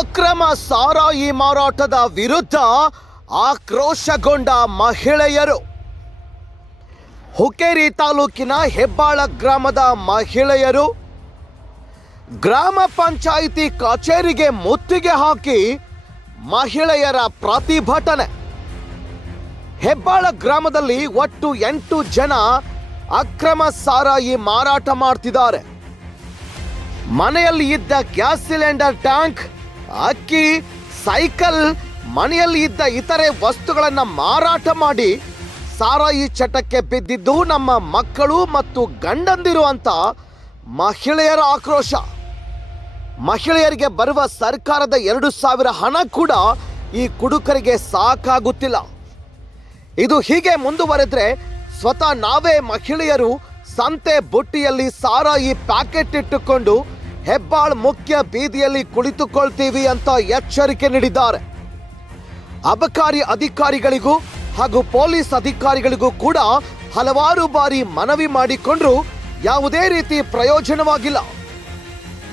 ಅಕ್ರಮ ಸಾರಾಯಿ ಮಾರಾಟದ ವಿರುದ್ಧ ಆಕ್ರೋಶಗೊಂಡ ಮಹಿಳೆಯರು. ಹುಕ್ಕೇರಿ ತಾಲೂಕಿನ ಹೆಬ್ಬಾಳ ಗ್ರಾಮದ ಮಹಿಳೆಯರು ಗ್ರಾಮ ಪಂಚಾಯಿತಿ ಕಚೇರಿಗೆ ಮುತ್ತಿಗೆ ಹಾಕಿ ಮಹಿಳೆಯರ ಪ್ರತಿಭಟನೆ. ಹೆಬ್ಬಾಳ ಗ್ರಾಮದಲ್ಲಿ ಒಟ್ಟು ಎಂಟು ಜನ ಅಕ್ರಮ ಸಾರಾಯಿ ಮಾರಾಟ ಮಾಡ್ತಿದ್ದಾರೆ. ಮನೆಯಲ್ಲಿ ಇದ್ದ ಗ್ಯಾಸ್ ಸಿಲಿಂಡರ್ ಟ್ಯಾಂಕ್ ಅಕ್ಕಿ, ಸೈಕಲ್, ಮನೆಯಲ್ಲಿ ಇದ್ದ ಇತರೆ ವಸ್ತುಗಳನ್ನು ಮಾರಾಟ ಮಾಡಿ ಸಾರಾಯಿ ಚಟಕ್ಕೆ ಬಿದ್ದಿದ್ದು ನಮ್ಮ ಮಕ್ಕಳು ಮತ್ತು ಗಂಡಂದಿರು ಅಂತ ಮಹಿಳೆಯರ ಆಕ್ರೋಶ. ಮಹಿಳೆಯರಿಗೆ ಬರುವ ಸರ್ಕಾರದ ಎರಡು ಸಾವಿರ ಹಣ ಕೂಡ ಈ ಕುಡುಕರಿಗೆ ಸಾಕಾಗುತ್ತಿಲ್ಲ. ಇದು ಹೀಗೆ ಮುಂದುವರೆದ್ರೆ ಸ್ವತಃ ನಾವೇ ಮಹಿಳೆಯರು ಸಂತೆ ಬುಟ್ಟಿಯಲ್ಲಿ ಸಾರಾಯಿ ಪ್ಯಾಕೆಟ್ ಇಟ್ಟುಕೊಂಡು ಹೆಬ್ಬಾಳ್ ಮುಖ್ಯ ಬೀದಿಯಲ್ಲಿ ಕುಳಿತುಕೊಳ್ತೀವಿ ಅಂತ ಎಚ್ಚರಿಕೆ ನೀಡಿದ್ದಾರೆ. ಅಬಕಾರಿ ಅಧಿಕಾರಿಗಳಿಗೂ ಹಾಗೂ ಪೊಲೀಸ್ ಅಧಿಕಾರಿಗಳಿಗೂ ಕೂಡ ಹಲವಾರು ಬಾರಿ ಮನವಿ ಮಾಡಿಕೊಂಡ್ರು ಯಾವುದೇ ರೀತಿ ಪ್ರಯೋಜನವಾಗಿಲ್ಲ.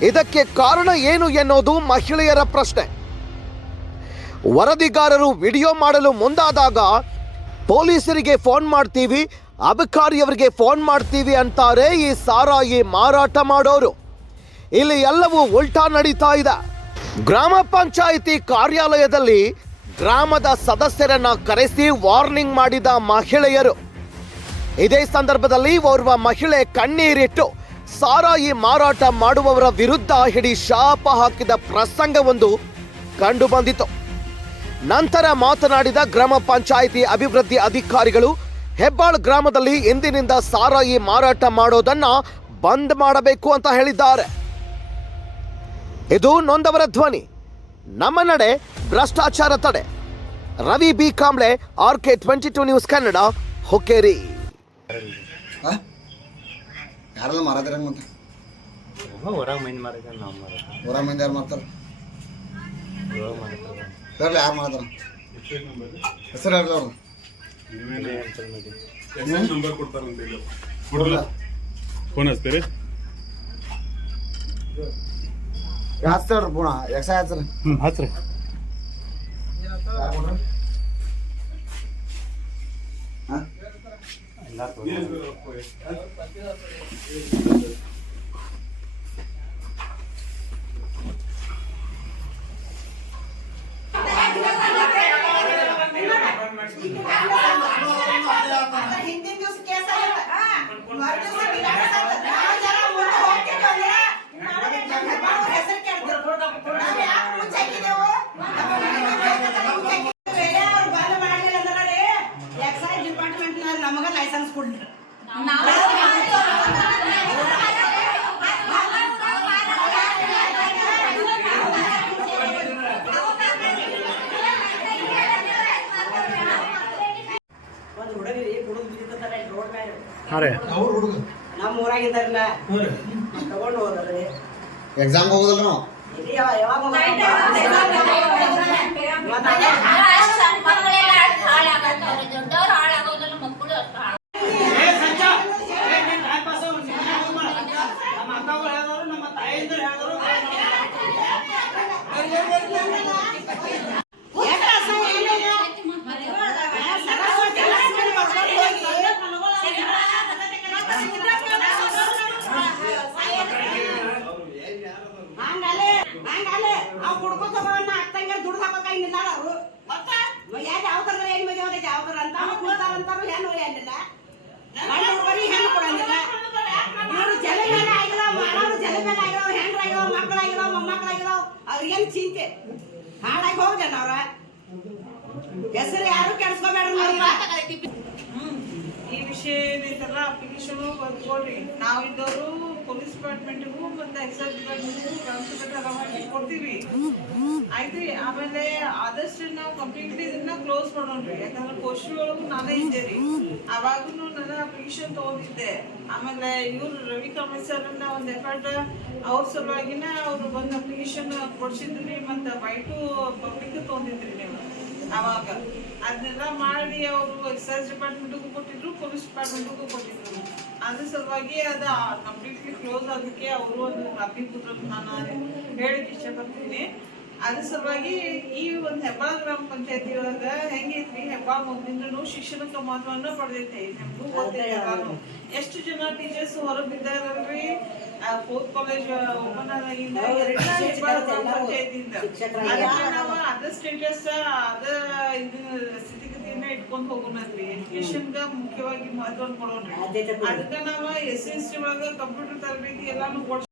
ಇದಕ್ಕೆ ಕಾರಣ ಏನು ಎನ್ನುವುದು ಮಹಿಳೆಯರ ಪ್ರಶ್ನೆ. ವರದಿಗಾರರು ವಿಡಿಯೋ ಮಾಡಲು ಮುಂದಾದಾಗ, ಪೊಲೀಸರಿಗೆ ಫೋನ್ ಮಾಡ್ತೀವಿ, ಅಬಕಾರಿಯವರಿಗೆ ಫೋನ್ ಮಾಡ್ತೀವಿ ಅಂತಾರೆ ಈ ಸಾರಾಯಿ ಮಾರಾಟ ಮಾಡೋರು. ಇಲ್ಲಿ ಎಲ್ಲವೂ ಉಲ್ಟಾ ನಡೀತಾ ಇದೆ. ಗ್ರಾಮ ಪಂಚಾಯಿತಿ ಕಾರ್ಯಾಲಯದಲ್ಲಿ ಗ್ರಾಮದ ಸದಸ್ಯರನ್ನ ಕರೆಸಿ ವಾರ್ನಿಂಗ್ ಮಾಡಿದ ಮಹಿಳೆಯರು. ಇದೇ ಸಂದರ್ಭದಲ್ಲಿ ಓರ್ವ ಮಹಿಳೆ ಕಣ್ಣೀರಿಟ್ಟು ಸಾರಾಯಿ ಮಾರಾಟ ಮಾಡುವವರ ವಿರುದ್ಧ ಹಿಡಿ ಶಾಪ ಹಾಕಿದ ಪ್ರಸಂಗವೊಂದು ಕಂಡು ಬಂದಿತು. ನಂತರ ಮಾತನಾಡಿದ ಗ್ರಾಮ ಪಂಚಾಯಿತಿ ಅಭಿವೃದ್ಧಿ ಅಧಿಕಾರಿಗಳು, ಹೆಬ್ಬಾಳ್ ಗ್ರಾಮದಲ್ಲಿ ಇಂದಿನಿಂದ ಸಾರಾಯಿ ಮಾರಾಟ ಮಾಡೋದನ್ನ ಬಂದ್ ಮಾಡಬೇಕು ಅಂತ ಹೇಳಿದ್ದಾರೆ. ಇದು ನೊಂದವರ ಧ್ವನಿ. ನಮ್ಮ ನಡೆ ಭ್ರಷ್ಟಾಚಾರ ತಡೆ. Ravi B. Kamble R K twenty two news Kannada Hukkeri. ಹಾಂ ಯಾರೆಲ್ಲ ಮಾರಾದಿರಂಗ ಮತ್ತೆ? ಹೊರಗೆ ಮಂದಿ ಮಾರಿದ ನಾವು ಮಾರಿದ ಊರ ಮಂದಿ ಯಾರು ಮಾಡ್ತಾರೆ ಹೊರಗೆ ಮಾರಿದ ಹೇಳಿ ಯಾರು ಮಾಡ್ತಾರ ಹೆಸರು ಹೇಳಿ ಅವ್ರು. ನಂಬರ್ ಕೊಡ್ತಾರಂತ ಹೇಳಿ ಫೋನ್ ಹಚ್ತೀರಿ? ಹಚ್ತೇವ್ರಿ ಪುಣ ಎಕ್ಸ ಹಚ್ರಿ ಹ್ಞೂ ಹಚ್ರಿ ಹಾಂ ಹಿಂದಿನ ದಿವಸ ಕೇಸ್ ಆಗಿಲ್ಲ ಮರು ದಿವಸ ಬಿಲಾಡಿ ಸತ್ತ ನಾವು ಜನ ಮುಂದೆ ಹೋಗ್ತಿದ್ವಿ ಅಂದ್ರೆ ಅವ್ರ ಹೆಸರು ಕೇಳ್ತಿದ್ರು ನಾವು ಯಾಕೆ ಮುಚ್ಚಾಕಿದೆವು ನಮ್ಮ ಮನೆಗೆ ಬೇಕಂತ ಮುಚ್ಚಾಕಿದ್ವಿ ಅವ್ರು ಬಂದ್ ಮಾಡಲಿಲ್ಲ ಅಂದ್ರೆ ರೀ ಎಕ್ಸೈಸ್ ಡಿಪಾರ್ಟ್ಮೆಂಟ್ ನಮಗ ಲೈಸೆನ್ಸ್ ಕೊಡ್ಲಿ ಒಂದು ಹುಡುಗಿ ಕುಡಿದು ಬಿದ್ದಿರ್ತಾರೆ ರೋಡ್ ಮೇಲೆ ಹಾಂ ರೀ ನಮ್ಮ ಊರಾಗಿದ್ದಾರಲ್ಲ ತಗೊಂಡು ಹೋದ್ರಿ ಎಕ್ಸಾಮ್ ಹೋಗೋದಲ್ಲ ನಾವು ನಮ್ಮ ಯಾವ- ಯಾವಾಗ ಅವ್ರು ಅತ್ತಂಗೆ ದುಡ್ಡು ಹಾಕೋಕಾಗಿ ನಿಲ್ಲಾರ ಅವರು. ಮತ್ತೆ? ಯಾರು ಯಾವ ಥರ ಏನು ಮದುವೆ ಅಂತ ಅವ್ರು ಕೊಡ್ತಾರಂತಾರು ಏನು ಏನಿಲ್ಲ. ಮಣ್ಣು ಬರೀ ಹೆಣ್ಣು ಕೊಡಂಗಿಲ್ಲ. ಇವರು ಜಲ ಮೇಲೆ ಆಗಿರೋ ಮಾಡೋರು ಜಲ ಮೇಲೆ ಆಗಿರೋ ಚಿಂತೆ? ಹಾಳಾಗಿ ಹೋಗ್ದೆ ಅವ್ರ ಹೆಸರು ಯಾರು ಕೆಡಿಸ್ಕೋಬೇಡ ಏನೈತಲ್ಲ ಅಪ್ಲಿಕೇಶನ್ ಬರ್ಕೊಡ್ರಿ ನಾವಿದ್ದವರು ಪೊಲೀಸ್ ಡಿಪಾರ್ಟ್ಮೆಂಟ್ಗೂ ಮತ್ತೆ ಎಕ್ಸೈಸ್ ಡಿಪಾರ್ಟ್ಮೆಂಟ್ಗೂ ಟ್ರಾನ್ಸ್ಪೋರ್ಟ್ ಕೊಡ್ತೀವಿ. ಆಯ್ತು ಆಮೇಲೆ ಆದಷ್ಟು ನಾವು ಕಂಪ್ಲೀಟ್ಲಿ ಇದನ್ನ ಕ್ಲೋಸ್ ಮಾಡೋಣ್ರಿ. ಯಾಕಂದ್ರೆ ಪೋಸ್ಟ್ ಒಳಗೂ ನಾನೇ ಇದ್ದೆ ರೀ. ಅವಾಗೂ ನನ್ನ ಅಪ್ಲಿಕೇಶನ್ ತಗೊಂಡಿದ್ದೆ. ಆಮೇಲೆ ಇವ್ರು ರವಿ ಕಾಮತ್ ಒಂದು ಎಫರ್ಟ್ ಅವ್ರ ಸಲುವಾಗಿನ ಅವ್ರು ಬಂದು ಅಪ್ಲಿಕೇಶನ್ ಕೊಡ್ಸಿದ್ರಿ, ಮತ್ತೆ ಬೈಟು ಪಬ್ಲಿಕ್ ತಗೊಂಡಿದ್ರಿ ನೀವು. ಅವಾಗ ಅದನ್ನೆಲ್ಲ ಮಾಡಿ ಅವರು ಎಕ್ಸೈಸ್ ಡಿಪಾರ್ಟ್ಮೆಂಟ್ಗೂ ಕೊಟ್ಟಿದ್ರು ಪೊಲೀಸ್ ಡಿಪಾರ್ಟ್ಮೆಂಟ್ಗೂ ಕೊಟ್ಟಿದ್ರು. ಅದ್ರ ಸಲುವಾಗಿ ಅದು ಕಂಪ್ಲೀಟ್ಲಿ ಕ್ಲೋಸ್ ಆಗೋಕ್ಕೆ ಅವರು ಒಂದು ಅಭಿಪುತ್ರ ನಾನು ಹೇಳಕ್ಕೆ ಇಷ್ಟಪಡ್ತೀನಿ. ಅದ್ರ ಸಲುವಾಗಿ ಈ ಒಂದು ಹೆಬ್ಬಾಳ ಗ್ರಾಮ ಪಂಚಾಯತಿ ಒಳಗ ಹೆಂಗೈತ್ರಿ? ಹೆಬ್ಬಾಳ ಮೊದಲಿಂದನೂ ಶಿಕ್ಷಣಕ್ಕೆ ಮಹತ್ವವನ್ನ ಪಡೆದೈತಿ. ನಮ್ಗೂ ಗೊತ್ತೈತೆ ಎಷ್ಟು ಜನ ಟೀಚರ್ಸ್ ಹೊರಗೆ ಬಿದ್ದಾರಲ್ರಿ? ಫೋರ್ತ್ ಕಾಲೇಜ್ ಓಪನ್ ಆದಾಗಿಂದ ಹೆಬ್ಬಾಳ ಗ್ರಾಮ ಪಂಚಾಯತಿಯಿಂದ. ಅದಕ್ಕೆ ನಾವು ಅದ ಸ್ಟೇಟಸ್ ಅದ ಇದು ಸ್ಥಿತಿಗತಿಯನ್ನ ಇಟ್ಕೊಂಡ್ ಎಜುಕೇಶನ್ ಗ ಮುಖ್ಯವಾಗಿ ಮಹತ್ವ ಕೊಡೋಣ. ಅದಕ್ಕ ನಾವ ಎಸ್ ಎಸ್ ಟಿ ಒಳಗ ಕಂಪ್ಯೂಟರ್ ತರಬೇತಿ ಎಲ್ಲಾನು ಕೊಡ್ಸಿ